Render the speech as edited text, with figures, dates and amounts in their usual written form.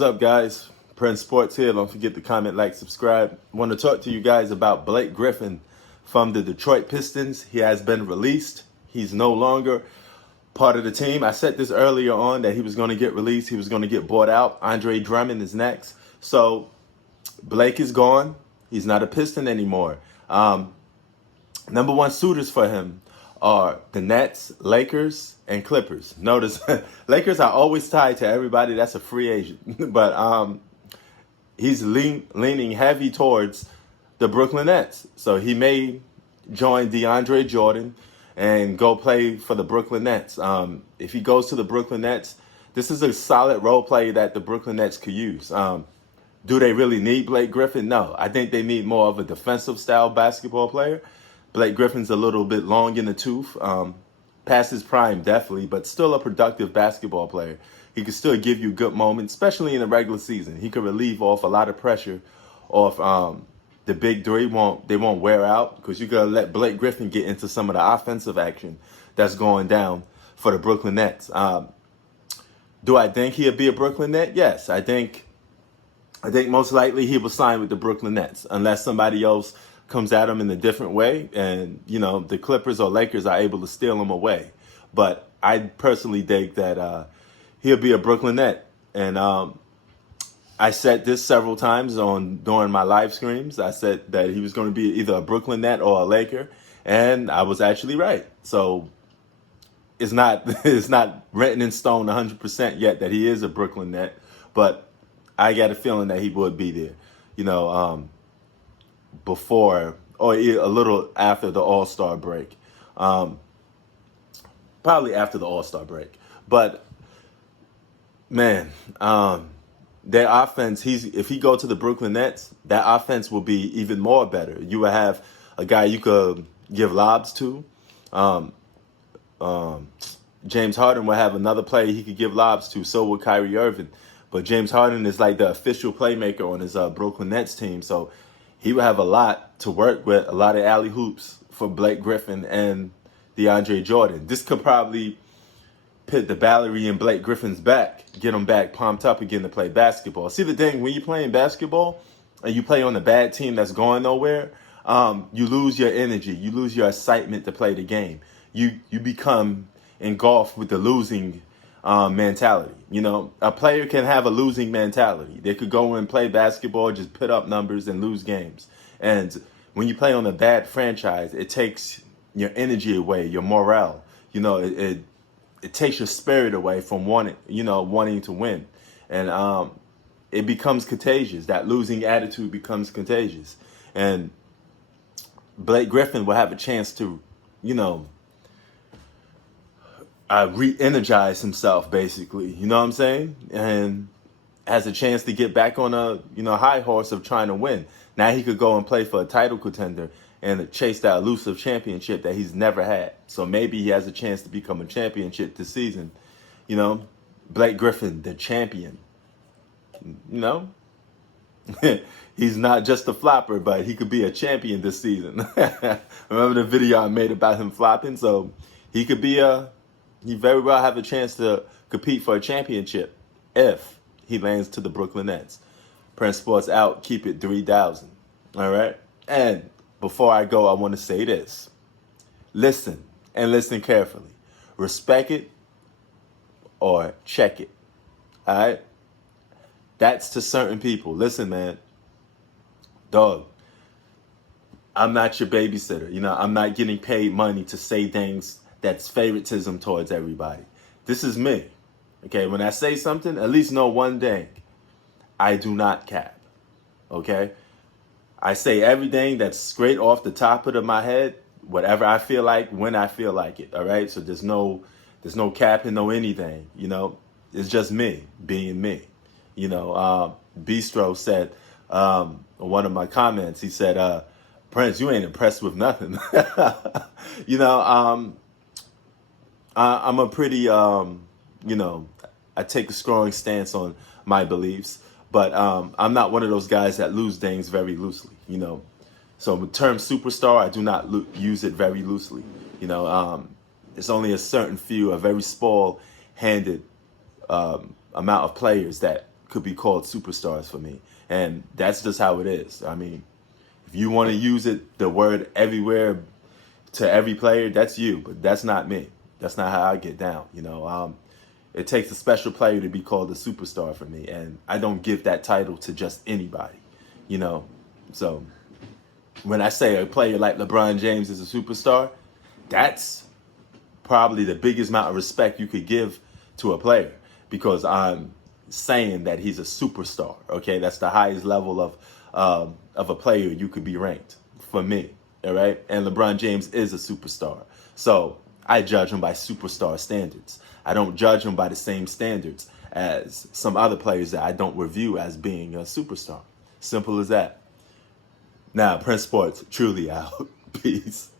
What's up, guys? Prince Sports here. Don't forget to comment, like, subscribe. I want to talk to you guys about Blake Griffin from the Detroit Pistons. He has been released. He's no longer part of the team. I said this earlier on that he was going to get released. He was going to get bought out. Andre Drummond is next. So Blake is gone. He's not a Piston anymore. Number one suitors for him are the Nets, Lakers, and Clippers. Notice, Lakers are always tied to everybody that's a free agent. But he's leaning heavy towards the Brooklyn Nets. So he may join DeAndre Jordan and go play for the Brooklyn Nets. If he goes to the Brooklyn Nets, this is a solid role play that the Brooklyn Nets could use. Do they really need Blake Griffin? No. I think they need more of a defensive style basketball player. Blake Griffin's a little bit long in the tooth. Past his prime, definitely, but still a productive basketball player. He can still give you good moments, especially in the regular season. He could relieve off a lot of pressure off the big three. They won't wear out because you got to let Blake Griffin get into some of the offensive action that's going down for the Brooklyn Nets. Do I think he'll be a Brooklyn Net? Yes, I think most likely he will sign with the Brooklyn Nets unless somebody else comes at him in a different way and, the Clippers or Lakers are able to steal him away. But I personally think that he'll be a Brooklyn Net. And I said this several times during my live streams. I said that he was going to be either a Brooklyn Net or a Laker, and I was actually right. So it's not written in stone 100% yet that he is a Brooklyn Net, but I got a feeling that he would be there, before or a little after the All-Star break. Probably after the All-Star break. But, man, their offense, if he go to the Brooklyn Nets, that offense will be even more better. You will have a guy you could give lobs to. James Harden will have another player he could give lobs to. So will Kyrie Irving. But James Harden is like the official playmaker on his Brooklyn Nets team. So he will have a lot to work with, a lot of alley hoops for Blake Griffin and DeAndre Jordan. This could probably put the battery in Blake Griffin's back, get him back pumped up again to play basketball. See, the thing, when you're playing basketball and you play on a bad team that's going nowhere, you lose your energy. You lose your excitement to play the game. You become engulfed with the losing mentality. A player can have a losing mentality. They could go and play basketball, just put up numbers and lose games. And when you play on a bad franchise, it takes your energy away, your morale. It takes your spirit away from wanting to win. And it becomes contagious. That losing attitude becomes contagious. And Blake Griffin will have a chance to, re-energize himself, basically. You know what I'm saying? And has a chance to get back on a, high horse of trying to win. Now he could go and play for a title contender and chase that elusive championship that he's never had. So maybe he has a chance to become a championship this season. Blake Griffin, the champion. He's not just a flopper, but he could be a champion this season. Remember the video I made about him flopping? So he could be he very well have a chance to compete for a championship if he lands to the Brooklyn Nets. Prince Sports out. Keep it 3,000. All right? And before I go, I want to say this. Listen, and listen carefully. Respect it or check it. All right? That's to certain people. Listen, man. Dog, I'm not your babysitter. I'm not getting paid money to say things that's favoritism towards everybody. This is me. Okay? When I say something, at least know one thing. I do not cap. Okay? I say everything that's straight off the top of my head, whatever I feel like, when I feel like it. All right? So there's no capping, no anything. It's just me being me. Bistro said, one of my comments, he said, Prince, you ain't impressed with nothing. I'm a pretty, I take a strong stance on my beliefs, but I'm not one of those guys that lose things very loosely, So the term superstar, I do not use it very loosely. It's only a certain few, a very small-handed amount of players that could be called superstars for me. And that's just how it is. I mean, if you want to use it, the word everywhere to every player, that's you, but that's not me. That's not how I get down. It takes a special player to be called a superstar for me, and I don't give that title to just anybody. So when I say a player like LeBron James is a superstar, that's probably the biggest amount of respect you could give to a player, because I'm saying that he's a superstar. Okay, that's the highest level of a player you could be ranked for me. All right, and LeBron James is a superstar, so I judge him by superstar standards. I don't judge him by the same standards as some other players that I don't review as being a superstar. Simple as that. Now, Prince Sports, truly out. Peace.